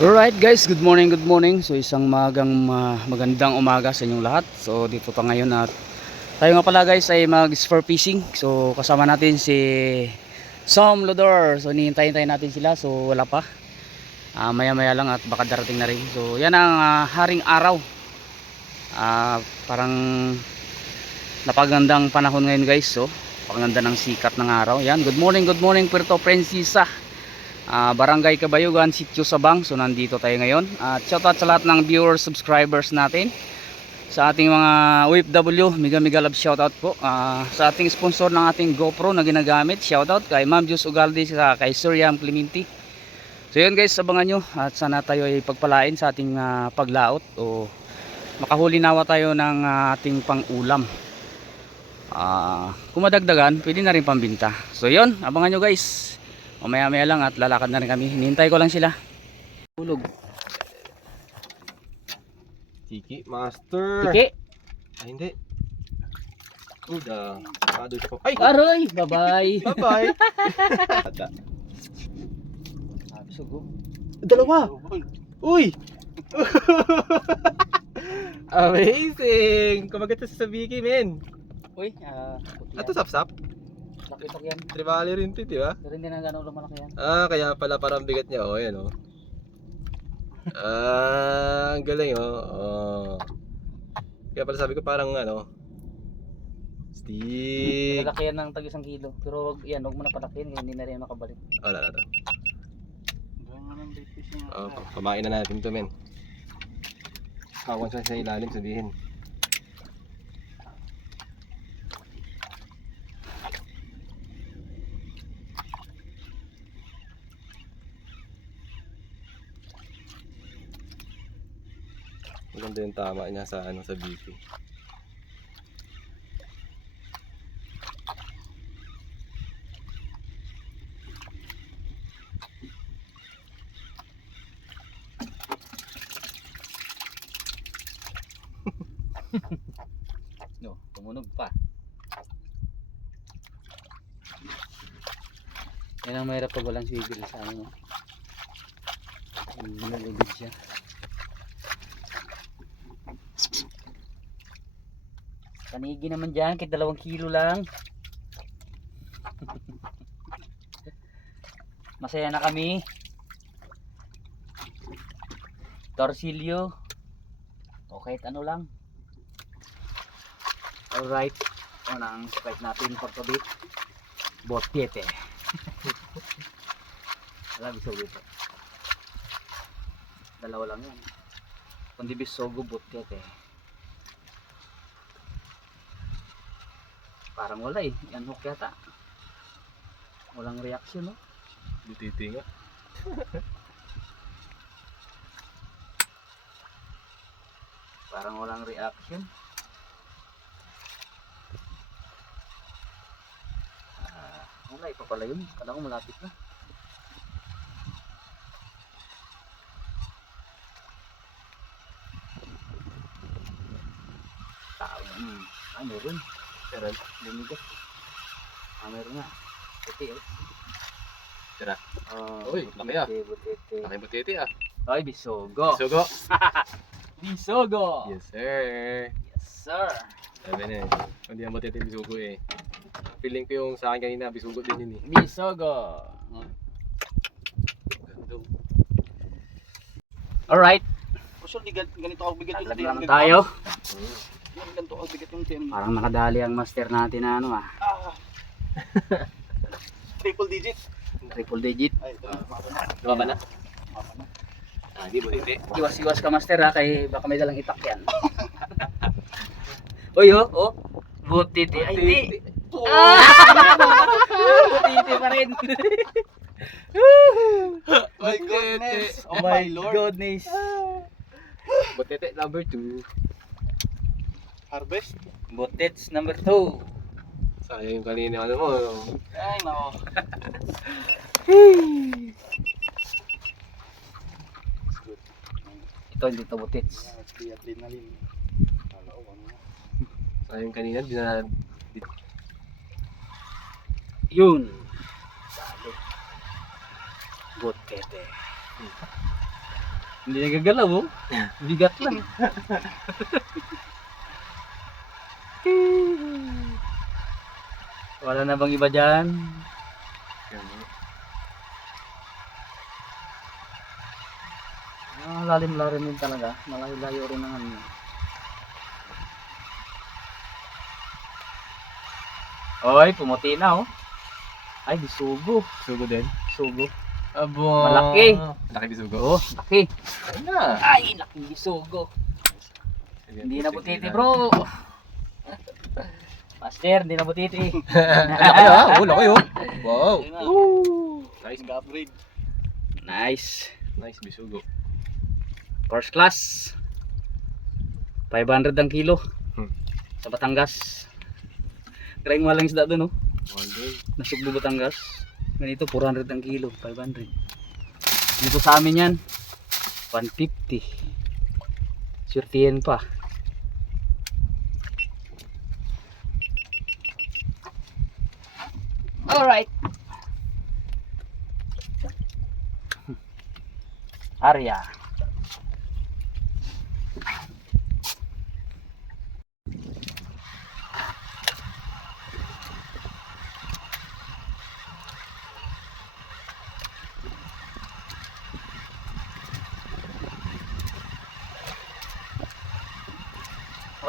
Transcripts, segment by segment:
Alright guys, good morning, good morning. So isang magandang umaga sa inyong lahat. So dito pa ngayon at tayo nga pala guys ay mag-spur fishing. So kasama natin si Sam Lodor. So nihintayin natin sila, so wala pa. Maya maya lang at baka darating na rin. So yan ang haring araw. Parang napagandang panahon ngayon guys. So paganda ng sikat ng araw. Yan, good morning Puerto Princesa, Barangay Kabayugan, Sitio Sabang. So nandito tayo ngayon. At shoutout sa lahat ng viewers, subscribers natin, sa ating mga OFW, mega love shoutout po. Sa ating sponsor ng ating GoPro na ginagamit, shoutout kay Ma'am Jus Ugalde, sa kay Sir Yam Clementi. So yun guys, abangan nyo at sana tayo ay pagpalain sa ating paglaot o makahuli nawa tayo ng ating pang-ulam. Kung madagdagan, pwede na rin pambinta. So yun, abangan nyo guys. Mamaya lang at lalakad na rin kami. Hinihintay ko lang sila. Tulog. Tiki Master. Tiki. Ay, hindi. Kuda. Ay! Aroy! Bye-bye! Bye-bye! Sugo. Dalawa! Uy! Amazing! Kumagat sa Vicky, men. Uy, Ato sap-sap? Nakitok yan. Tribali rin ito, di ba? Pero hindi na gano'ng lumalaki yan. Kaya pala parang bigat niya. Oh, yan, oh. Ang galing, oh. Kaya pala sabi ko parang, stick. Malaki yan ng tag 1 kilo. Pero yan, huwag mo na palakihin. Hindi na rin makabalik. Wala na to. Pamain na natin to, men. Kawan siya sa ilalim, sabihin. Maganda yung tama niya sa sa BP. No, tumunog pa. Yan ang mahirap pag walang sigil sa ano. Nalulubid siya. Panigi naman dyan, kahit 2 kilo lang. Masaya na kami. Torsilyo. O kahit ano lang. Alright. Ano ang spike natin for today? Botete. Alam, bisogo ito. 2 lang yan. Kundi bisogo, botete. Parang wala eh. Yan hook yata. Walang reaction, no? Butiti nga. Parang walang reaction. Wala, ipa pala yun. Kala ko malapit na. Tao. Meron. Meron. Lumigas. Meron nga. Puti eh. Tira. Uy, laki ah. Butete. Laki butiti ah. Ay, bisogo. Sugo. Bisogo. Yes, sir. Yes, sir. Sabi na eh. Hindi ang butiti bisugo eh. Feeling ko yung sa akin kanina, bisugo din yun eh. Bisogo. Alright. Usually ganito ako bigat yung Alam lang tayo. Ganito ako bigat yung team. Parang nakadali ang master natin na ano Triple digit. Triple digit. Ay, Lumaba na? Di butiti. Iwas-iwas ka master ha, kay baka may dalang itak yan. Uy oh. Butiti. Ay hindi. Butiti pa rin. My goodness. Oh My my lord. goodness. Butiti number 2. Harvest. Butits number 2. Sayang yung kanina mo. Ay, nako. Ito hindi to butits. Adrenaline. Hello, ano? Sayang kanina, di na... Yun. Dali. Butete. Hindi nagagalaw oh. Bigat lang. Wala na bang iba dyan? Lalim-lalim din talaga. Malayo-layo rin ang ano. Oy, pumuti na oh. Ay, bisugo. Bisugo din. Bisugo. Abo. Malaki. Malaki bisugo. Oh, laki. Ayun na. Ay, laki bisugo. Hindi na butiti bro. Master, hindi na butiti. Laki ah. Oh, laki oh. Wow. Nice. Upgrade. Nice. Nice bisugo. First class. 500 ang kilo. Sa Batangas. Karaing malang isda doon oh. Nasugbo Batangas. Ganito 400 ang kilo, 500. Dito sa amin yan 150. Surtiyen pa. Alright. Arya.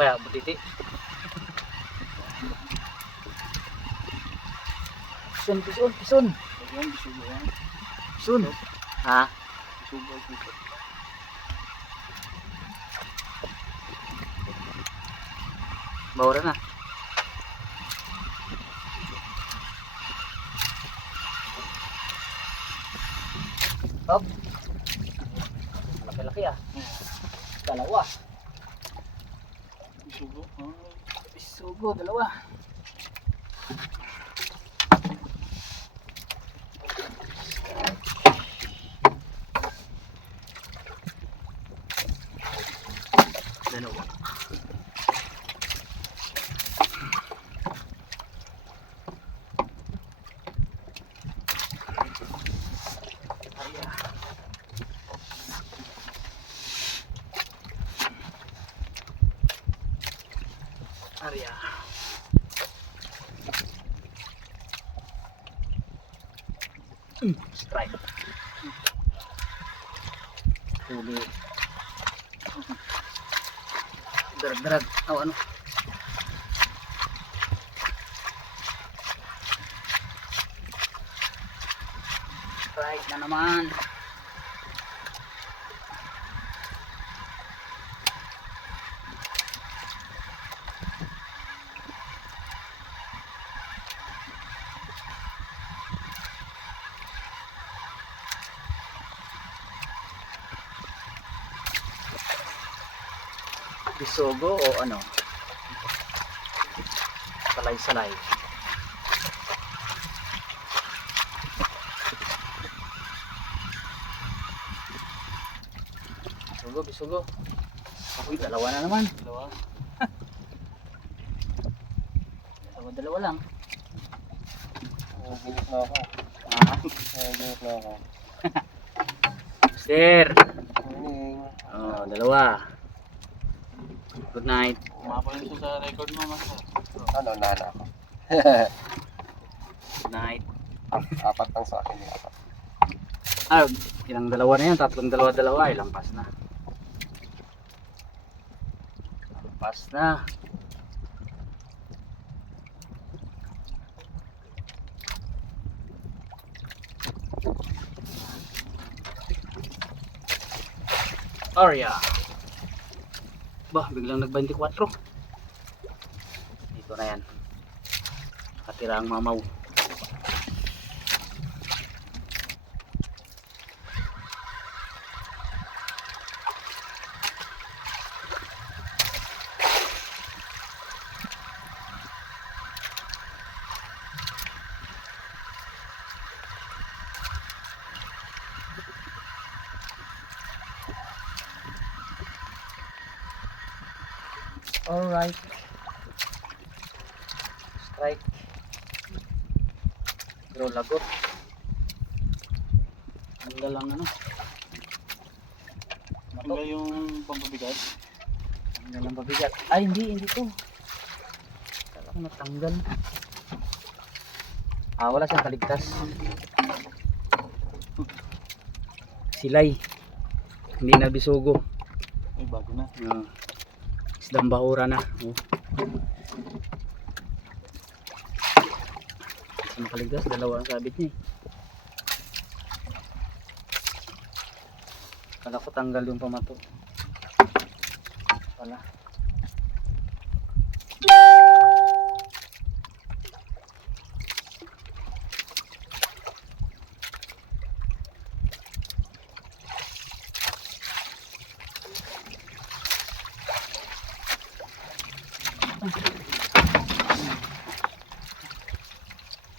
Kaya butiti. Pison. Ayan, bisugo yan. Pison. Ha? Bisugo, bisugo. Bawra na. Hop. Laki-laki ah. Dalawa. Bisugo. Bisugo, dalawa. Dalawa. Arya. Strike. Huli. Darag-darag. Oh, ano? Strike na naman. Bisogo o ano? Salay-salay. Bisugo. Ako'y dalawa na naman. Dalawa. Dalawa lang. Naginip na ako. Naginip na ako. Sir. Morning. Oh, dalawa. Good night. Umapal ito sa record mo, Master. Ano, nana ako. Good night. Apat lang sa akin. Apat. Ah, ilang dalawa na yan? Tatlong dalawa-dalawa. Ay, lampas na. Lampas na. Arya. Bah, biglang nag-24. Dito na yan. Nakatira ang mamaw. Alright. Strike. Pero lagot. Ang lang ano. pamato. Tanggal yung pampabigat. Tanggal ang pabigat. Ay, hindi to. Kala ko natanggal. Wala siyang kaligtas. Silay. Hindi na bisugo. Ay, bago na. Isdang bahura na. Ano kaligtas? Dalawa ang sabit niya. Kala ko tanggal yung pamato. Wala.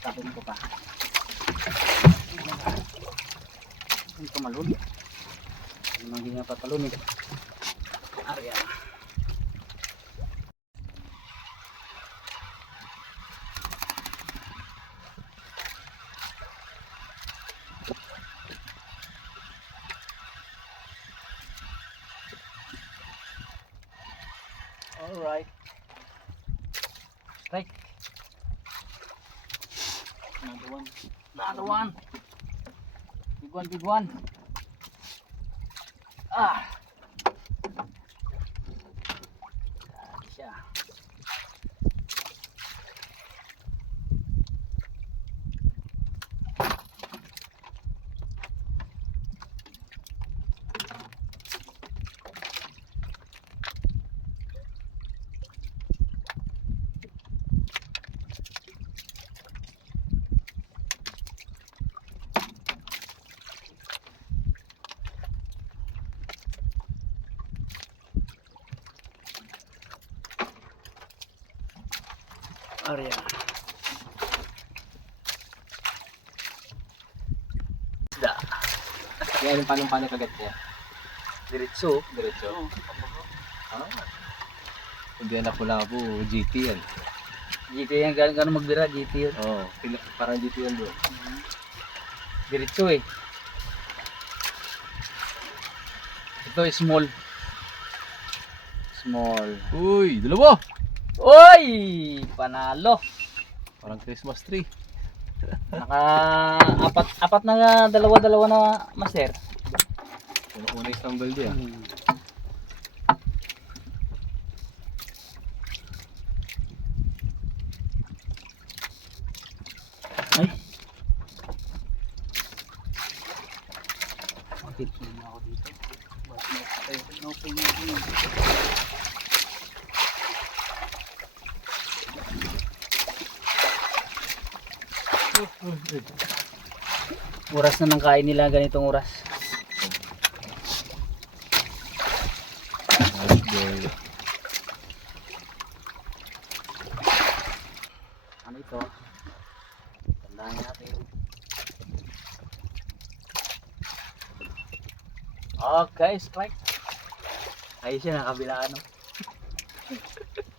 Tapon ko pa. Ang tumalon. Ano hindi nga patalon eh. Arya. Alright. Strike. Another one. Another one. Big one, big one. Yan siya. Arya. Isda. Yan yung paano kagat niya. Diretso. Diretso. Oo. Hindi yan lapu-lapu, GT yan. GT yan, gano'n magbira, GT yun. Oo, parang GT yan bro. Diretso eh. Ito small. Small. Uy, dalawa! Oy! Panalo. Parang Christmas tree. Apat na nga, dalawa na master. Una isang balde ah. Ay. Bakit na ako dito? Bakit na Oras na nang kain nila ganitong oras. Ano ito? Tandaan natin. Okay, strike. Ayos siya, nakabila ano.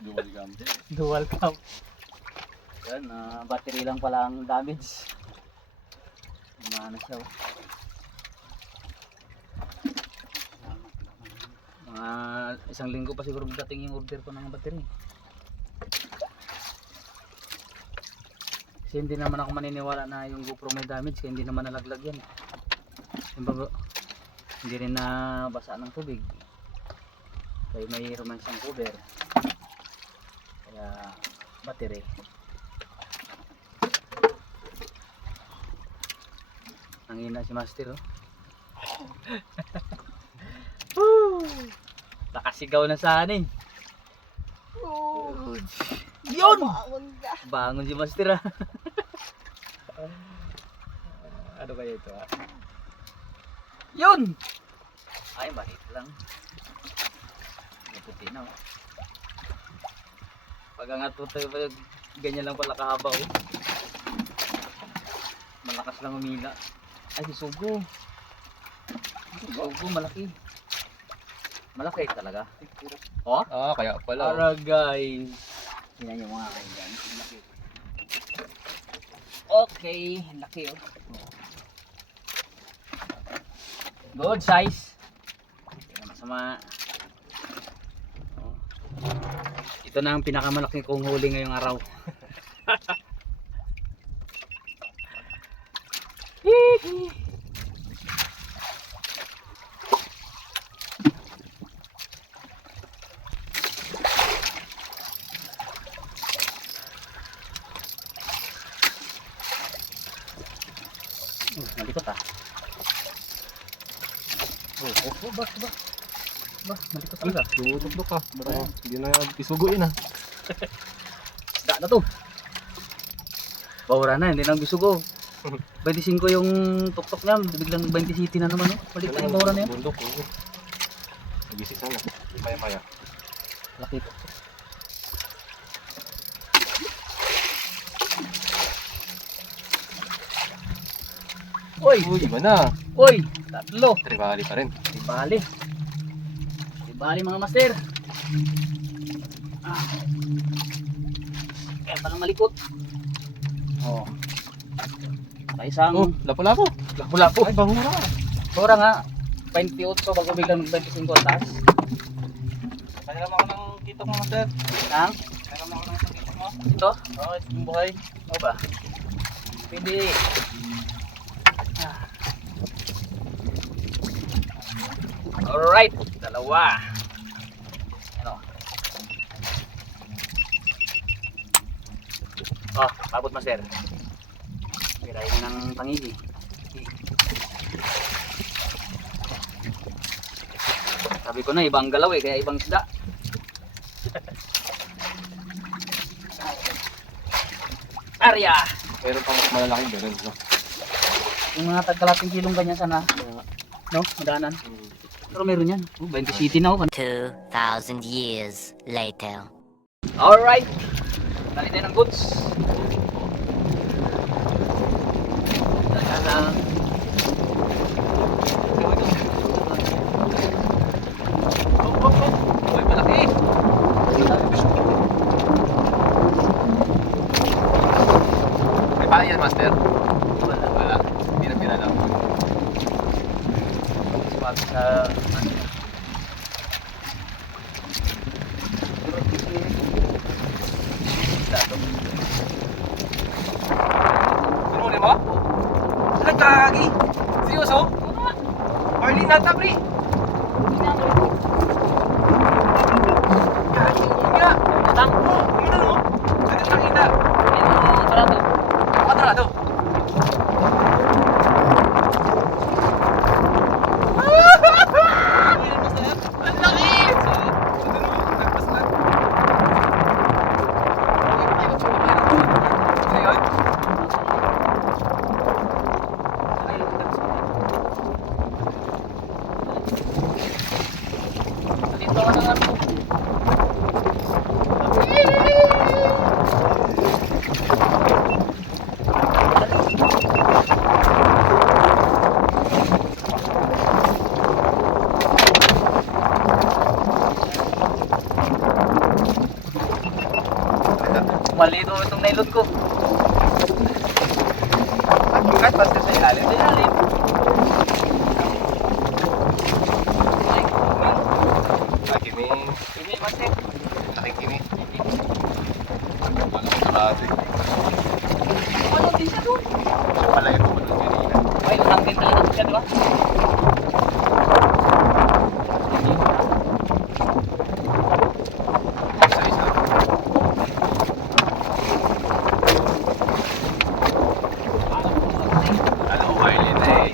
Dual gum. Dual cam. Yan, battery lang pala ang damage. Ano siya. Mga isang linggo pa siguro dating yung order ko ng battery. Kasi hindi naman ako maniniwala na yung GoPro may damage, kaya hindi naman nalaglag yan. Hindi rin nabasa ng tubig. Kaya may roman siyang cover. Kaya battery. Nangina si Master oh. Nakasigaw na sa anin. Yun! Bangon si Master Ano kaya ito ah? Yun! Ay, maliit lang. Puti na Pag angat po tayo, ganyan lang pala kahaba Malakas lang umila. Ay, si Sugo. Sugo, malaki. Malaki talaga. Oh? Ah, kaya pala. Para guys. Yan yung mga kailan. Laki. Okay, laki Good size. Sama. Oh. Ito na ang pinakamalaki kong huli ngayong araw. Malikot ah. Ba, malikot talaga. Dumutok ka. Hindi na bisugo yun ah. Isda na to. Bawara na, hindi na bisugo. 25 yung tuktok niya, biglang 20 city na naman. Balik na yung bawara na yun. Bundok, oo. Nagising sana. Maya-maya. Laki to. Uy! Uy, iba na. Uy! Tatlo! Tribali pa rin. Di bali. Di bali mga master. Ah. Kaya palang malikot. Oh. Sa isang Oh, lapo-lapo. lapu-lapu. Ay, bahura. Bawara nga. 28 bago biglang 25 ang taas. Kaya mo ako ng kitok mo, master. Ang? Kaya mo ako ng isang kitok mo. Ito? Oo, yung buhay. O ba? Pwede. Ah. Alright. Dalawa. Ano? Oh, pabot master. Pirahin na ng pangigi. Sabi ko na ibang galaw kaya ibang isda. Arya! Meron pang mas malalaking ganun, no? Yung mga tagkalating kilong ganyan sana, no? Madanan. Pero meron yan. 20 city na ako. 2,000 years later. Alright! Dali tayo ng goods. Dala. Uy, malaki! May pala yan, master? Wala. Wala. Hindi na pinalaw. Sabi sa... Pinunin mo? Nagkakagi! Seryoso? Marlene nata, pre! Kagi, nga! Tang! Oo, kumita mo! Saan ka nakita? Ito, tarado. Kadrado! Ang laki! Nagpas lang. Ano yun? Dito ka na nga. Malito itong nailot ko. Kahit basta sa ilalim. Sa ilalim. Kiming. Ini masih. Laking kiming. Wala ko sarado. Ano din siya doon? Siya pala yung pumunod kanina. Ay, hanggang talaga siya, di ba? Isa-isa. Alam ko, Marlene na eh.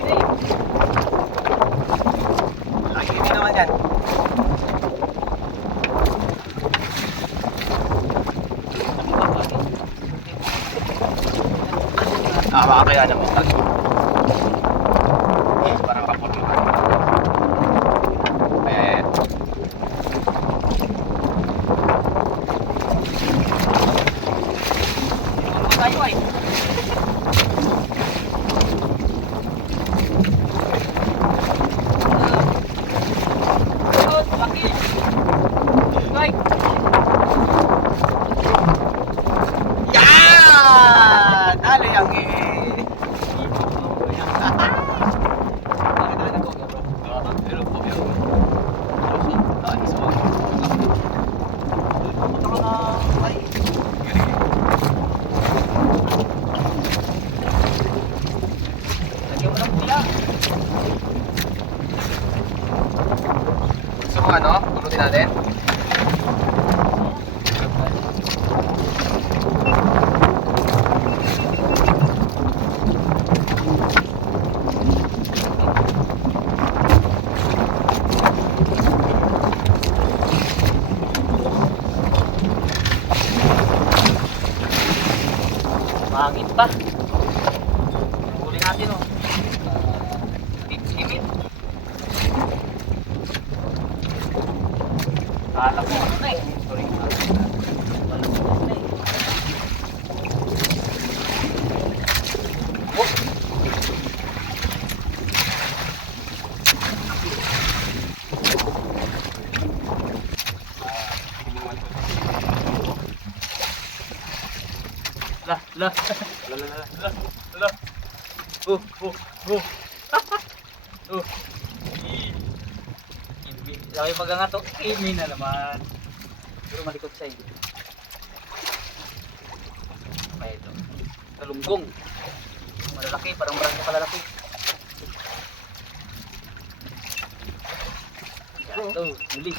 Laki din naman yan. lambutin natin. Mahangin pa. Huli natin oh. Limit. Kala ko ano na eh. Sorry. Malungkot na eh. Oh. Lah. Sabi pag nga to, kimi na naman. Pero malikot sa iyo. May ito. Kalunggong. Malalaki, parang marami kalalaki. Ito, muli.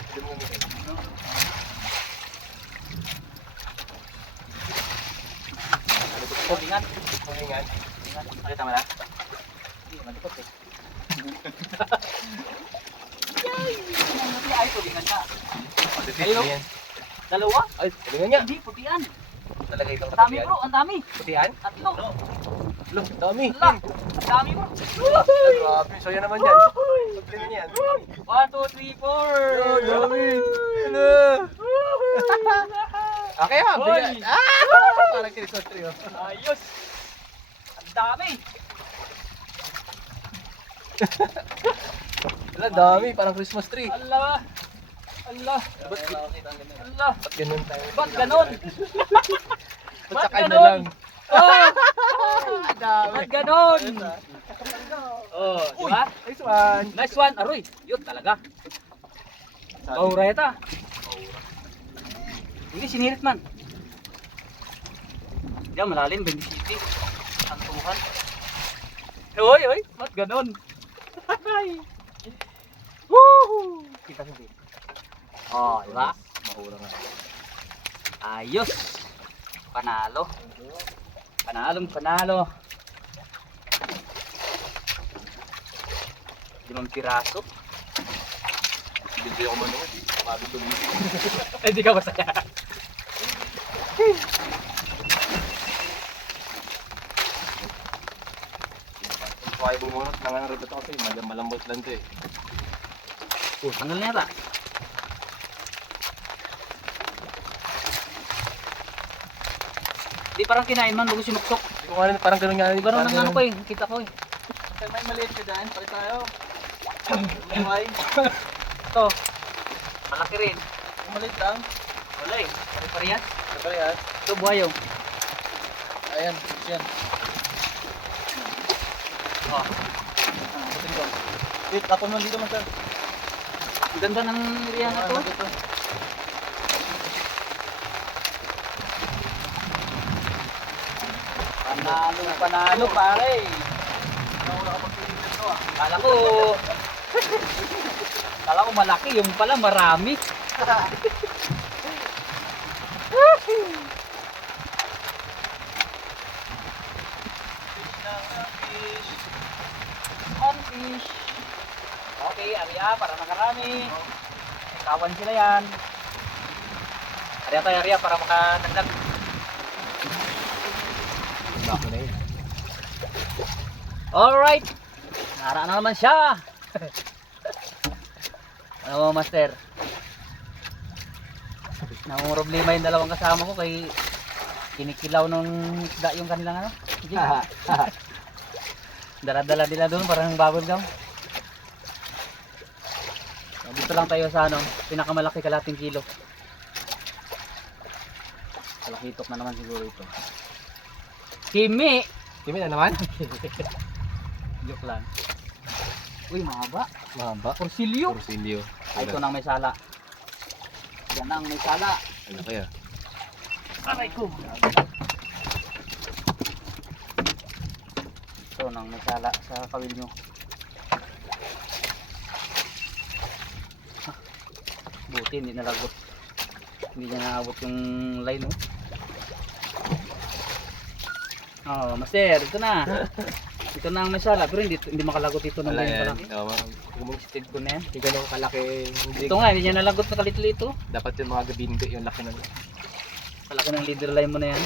Kulingan. Kulingan. Ay, tama na. Hindi, malikot eh. Ay, kulingan ka. Ayun, Yan. dalawa? Ay, kulingan niya. Hindi, putian. Talaga itong Ang dami bro, ang dami. Putihan? Tatlo. Look, dami. Ala, ang dami bro. Ay, grabe. So yan naman yan. Pagpili na yan. 1, 2, 3, 4. Dami. Ano? Okay ha, bigat. Parang Christmas tree oh. Ayos. Ang dami. Wala, dami. Parang Christmas tree. Ala. Ala. Ala. Ba't ganun tayo? Ba't ganon? Ba't sakay na ganon? lang? Ah! Dami. Ba't ganon? Oh, di ba? Nice one. Nice one. Aroy, yun talaga. Baura yata. Hindi, sinirit man. Diyan, malalim, 27. Santuhan. Hoy, ba't ganon? Woohoo! Kita sa video. Oh, di ba? Mahura nga. Ayos. Panalo. Panalo. 5 piraso. Hindi ako manood. Bago tuloy. Hindi ka masaya. Kung ayaw bumunot, nangangarap ito kasi malambot lang ito eh. Tanggal na yata. Di parang kinain man, bago sinuksok. Hindi ko nga rin, parang ganun nga. Ganun ang ano ko eh, kita ko eh. May maliit ka dyan, pari tayo. Buhay. Ito, malaki rin. Maliit lang. Wala eh, pare-parehas. Ano yan? Ito buhayo. Ayan, yan. Oh, Butin ko. Wait, tapon mo dito man sir. ang ganda ng area na to. Dito. Panalo pare. Kala ko malaki, yung pala marami. On fish. Okay, area para makarami. Kawan sila yan. Area para makadagdag. Bako na yun. Alright. Nara na naman siya. Ano master? Nang problema yung dalawang kasama ko kay kinikilaw nung isda yung kanilang ano. Dala-dala nila doon parang bubble gum. Dito lang tayo sa ano, pinakamalaki kalating kilo. Kalakitok na naman siguro ito. Kimi! Kimi na naman? Joke lang. Uy, mahaba. Mahaba. Porsilyo. Porsilyo. Ay, ito nang may sala. Yan ang may sala. Ano kaya? Aray ko. Ito nang may sala sa kawil nyo. Buti, hindi nalagot. Hindi niya naabot yung line, oh. Oh, master, ito na. Ito na ang mesala, pero hindi makalagot ito ng ganyan kalaki. Bumungstig ko na yan. Hindi ganun kalaki. Hindi, Ito nga, hindi niya nalagot na kalit-lito. dapat yung mga gabindi, yung laki na. Kalaki ng leader line mo na yan.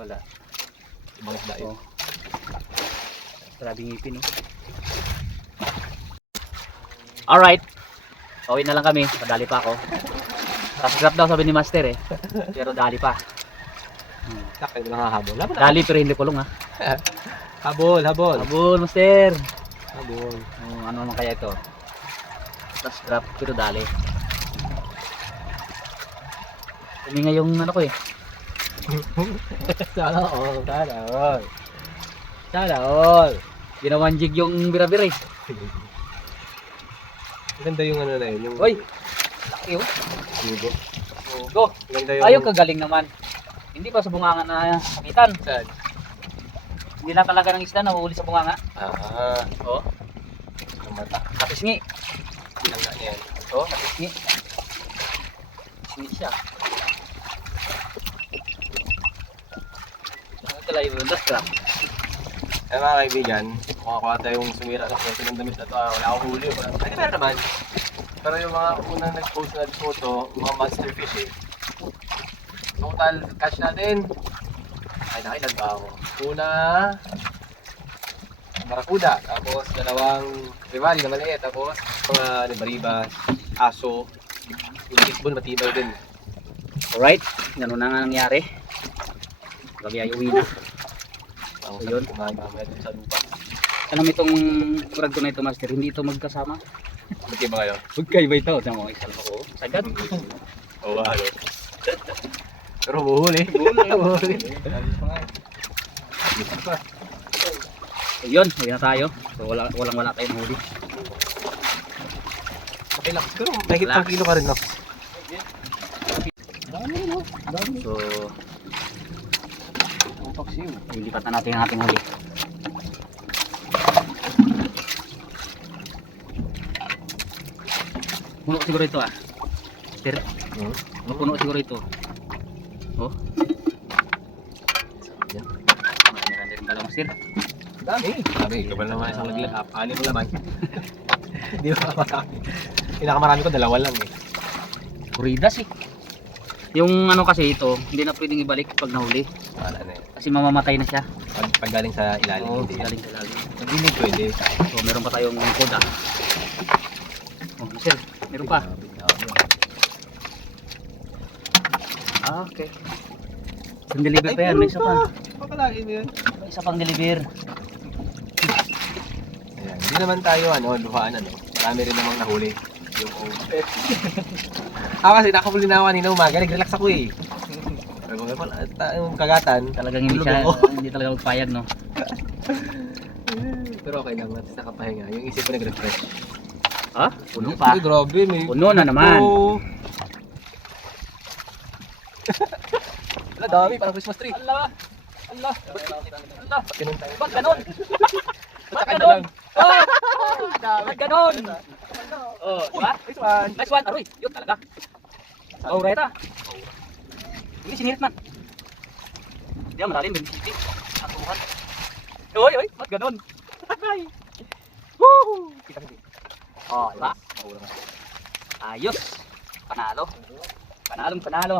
Wala. Ibang isda yun. Oh. Grabe ngipin, oh. Alright. Pauwi na lang kami. Padali pa ako. Rasgrap daw sabi ni Master eh. Pero dali pa. Laki na hahabol. Dali pero hindi kulong ha. Habol, habol. Abol, Master. Habol. Oh, ano naman kaya ito? Rasgrap pero dali. Huminga yung ano ko eh. Sana all. Sana all. Sana all. Ginawan jig yung birabir eh. Ganda yung ano na yun. Yung Hoy! Laki oh. Yugo. Oh, go. Ganda yung... Ayaw kagaling naman. Hindi pa sa bunganga na sakitan. Saan? Hindi na talaga ng isda na uhuli sa bunganga. Ah. Oh, Ang mata. kapisngi. Pinangga niya yan. Oh, kapisngi. Kapisngi siya. Ano talaga yung rasgrap? Eh mga kaibigan, makakuha tayong sumira ng kwento ng damit na ito. Wala akong huli. Ay, meron naman. Pero yung mga unang nag-post na photo, mga monster fish eh. Total catch natin. Ay, nakailan ba ako? Una, barakuda. Tapos dalawang rivali na maliit. Tapos mga libaribas, aso. Yung tikbon matibay din. Alright, ganun na nga nangyari. Gabi ay uwi na. Ang So, yun. sarap kumain mamaya dun sa lupa. Alam mo itong murag ko na ito, Master, hindi ito magkasama. Buti ba kayo? Magkaiba ito. Tama mo, isal ko. Sagad. Oo, ano. Pero buhuli. Buhuli. So yun, uwi na tayo. So walang tayong huli. Okay lang. Pero may hitang kilo ka rin, no? So, ilipat na natin ang ating huli. Puno siguro ito ah. Sir, puno siguro ito. Oh. Yan. Marami rin pala Master. Dami. Dami. Ikaw naman isang laglag. Anim mo naman. Hindi ba marami? Pinakamarami ko, dalawa lang eh. Kuridas eh. Yung ano kasi ito, hindi na pwedeng ibalik pag nahuli. Wala na eh. Kasi mamamatay na siya. Pag galing sa ilalim, Oo, hindi yan. galing sa lalim. Pag hindi pwede. So meron pa tayong koda. Oh, Master, meron pa. Ah, okay. Isang deliver pa yan, may isa pa. Pakalagin mo yun. May isa pang deliver. Ayan. Hindi naman tayo, luhaan, Marami rin namang nahuli. Yung ako kasi nakahuli na ako kanina umaga, nag-relax ako eh. Yung kagatan, Talagang hindi tulog siya, ako. hindi talaga magpayag, no? Pero okay lang, at least nakapahinga. Yung isip ko nag-refresh. Ha? Puno pa. Ay, grabe, may... Puno na naman. Wala, dami, parang Christmas tree. Allah! Allah! Allah! Ba't ganun tayo? Ba't ganon? Ba't Ba't ganon? ganon? Ba't ganon? Oh, diba? This one. Nice one. Aroy, yun talaga. Oh, right ah. Hindi sinirit man. Hindi ah, malalim, 20 atuhan. Oy, oy, ba't ganon? Ay! Woo! Kita mo. Oh, diba? Ayos. Panalo. Panalong panalo.